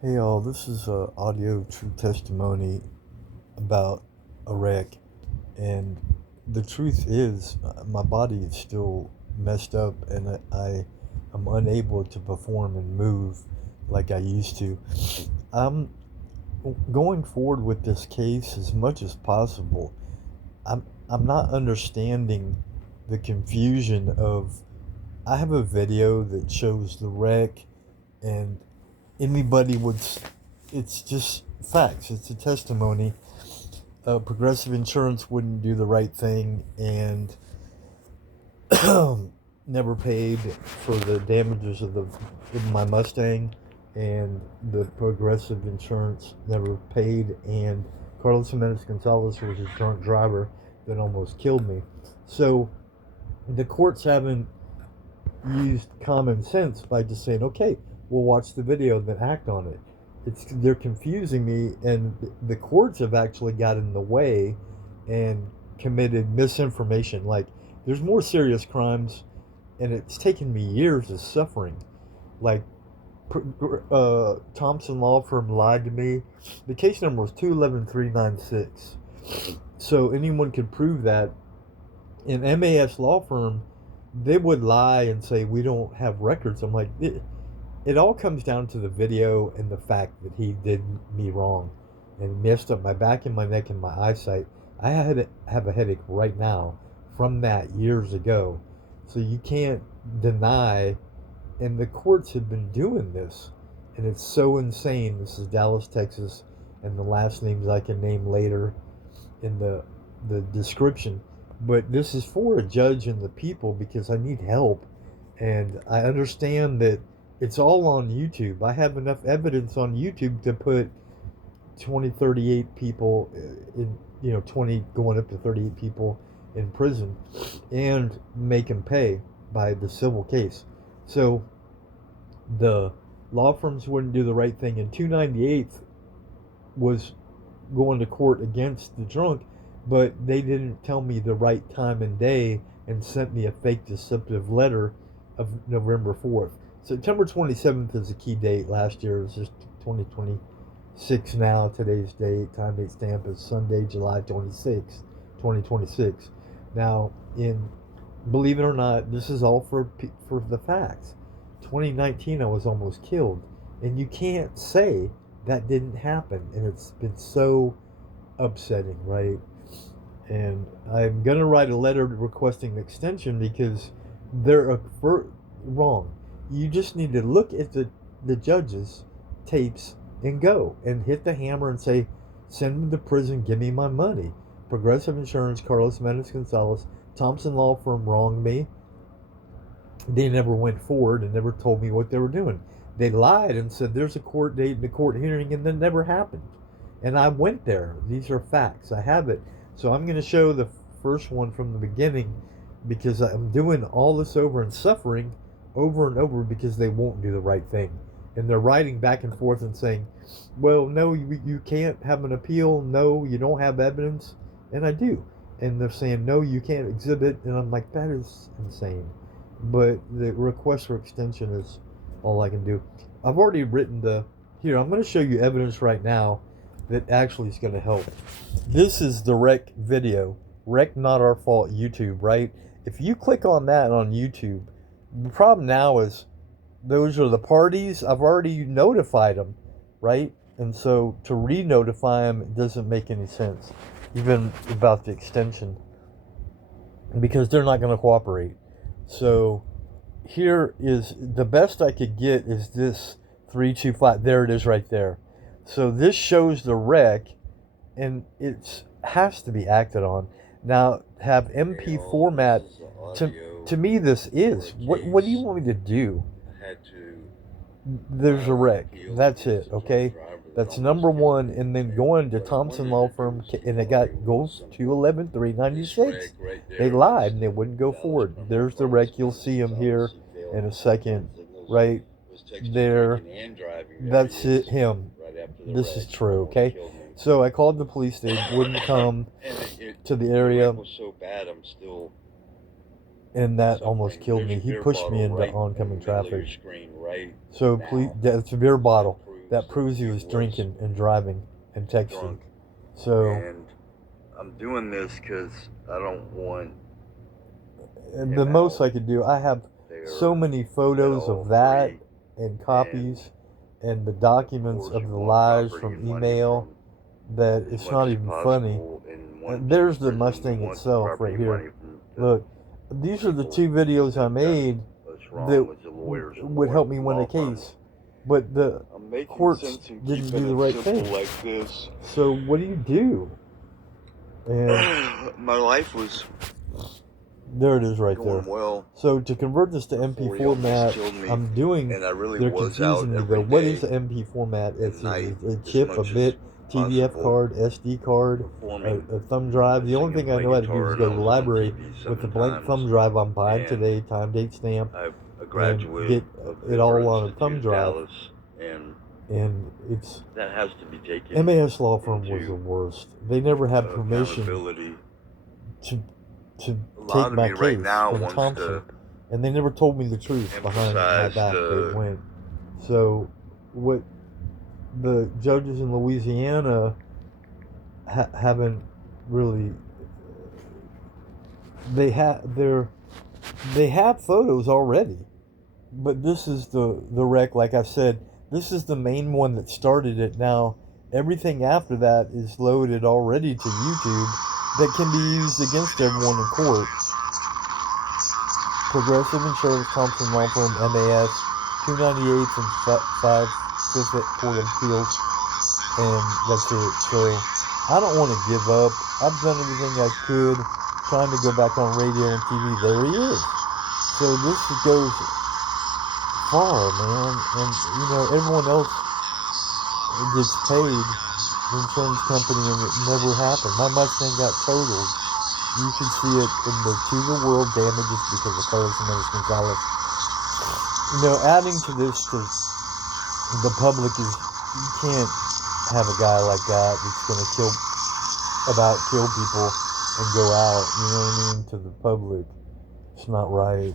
Hey y'all, this is a audio true testimony about a wreck, and the truth is, my body is still messed up, and I am unable to perform and move like I used to. I'm going forward with this case as much as possible. I'm not understanding the confusion of. I have a video that shows the wreck, and anybody would. It's just facts. It's a testimony. Progressive Insurance wouldn't do the right thing and never paid for the damages of my Mustang, and the Progressive Insurance never paid, and Carlos Jimenez Gonzalez was a drunk driver that almost killed me. So the courts haven't used common sense by just saying, okay, we'll watch the video, then act on it. They're confusing me, and the courts have actually got in the way and committed misinformation. Like, there's more serious crimes, and it's taken me years of suffering. Like, Thompson Law Firm lied to me. The case number was 211396. So anyone could prove that. In MAS Law Firm, they would lie and say we don't have records. I'm like, it all comes down to the video and the fact that he did me wrong and messed up my back and my neck and my eyesight. I have a headache right now from that years ago. So you can't deny, and the courts have been doing this, and it's so insane. This is Dallas, Texas, and the last names I can name later in the description. But this is for a judge and the people because I need help, and I understand that it's all on YouTube. I have enough evidence on YouTube to put 20, 38 people in, 20 going up to 38 people in prison and make them pay by the civil case. So the law firms wouldn't do the right thing, and 298th was going to court against the drunk, but they didn't tell me the right time and day and sent me a fake deceptive letter of November 4th. September 27th is a key date. Last year it was just 2026 now. Today's date, time date stamp is Sunday, July 26th, 2026. Now, believe it or not, this is all for the facts. 2019 I was almost killed, and you can't say that didn't happen, and it's been so upsetting, right? And I'm gonna write a letter requesting an extension because they're wrong. You just need to look at the judges' tapes and go and hit the hammer and say, send me to prison, give me my money. Progressive Insurance, Carlos Mendes Gonzalez, Thompson Law Firm wronged me. They never went forward and never told me what they were doing. They lied and said there's a court date and a court hearing, and then never happened. And I went there. These are facts. I have it. So I'm going to show the first one from the beginning because I'm doing all this over and suffering over and over because they won't do the right thing. And they're writing back and forth and saying, well, no, you can't have an appeal. No, you don't have evidence. And I do. And they're saying, no, you can't exhibit. And I'm like, that is insane. But the request for extension is all I can do. I've already written here, I'm going to show you evidence right now that actually is going to help. This is the wreck video. Wreck Not Our Fault YouTube, right? If you click on that on YouTube, the problem now is those are the parties. I've already notified them, right? And so to re-notify them, it doesn't make any sense, even about the extension, because they're not going to cooperate. So here is the best I could get is this 325. There it is right there. So this shows the wreck, and it has to be acted on. Now have MP format. To me, this is what do you want me to do? There's a wreck. That's it. Okay, that's number one, and then going to Thompson Law Firm, and it goes to 11396. They lied and they wouldn't go forward. There's the wreck. You'll see him here in a second, right there. That's it. Him. This is true. Okay. So I called the police. They wouldn't come to the area, and that almost killed me. He pushed me into oncoming traffic. So please, that's a beer bottle. that proves he was drinking and driving and texting. Drunk. So, and I'm doing this because I don't want. the most I could do, I have so many photos of that and copies and the documents of the lies from email that it's not even funny. There's the Mustang itself right here. Look, these are the 2 videos I made that would help me win a case. But the courts didn't do the right thing. Like this. So what do? And my life was there it is right there. Well, so to convert this to MP format, I'm doing, and I really they're was confusing me though. What is the MP format? It's a chip, a bit, TVF card, SD card, a thumb drive. The only thing I know how to do is go to the library with the blank thumb drive I'm buying today, time, date, stamp, and get it all on a thumb drive. And it's that has to be taken. MAS law firm was the worst. They never had permission to take my case from Thompson, and they never told me the truth behind my back. They went. So what the judges in Louisiana haven't really. They have photos already, but this is the wreck. Like I said, this is the main one that started it. Now everything after that is loaded already to YouTube that can be used against everyone in court. Progressive Insurance, Thompson Law Firm, MAS, 298th and 5th Court of Appeals, and that's it. So I don't want to give up. I've done everything I could, trying to go back on radio and TV. There he is. So this goes far, man, and everyone else gets paid, the insurance company, and it never happened. My Mustang got totaled. You can see it in the to-the-world damages because of Carlos Gonzalez. Adding to this to the public is, you can't have a guy like that that's going to kill people and go out, you know what I mean, to the public. It's not right.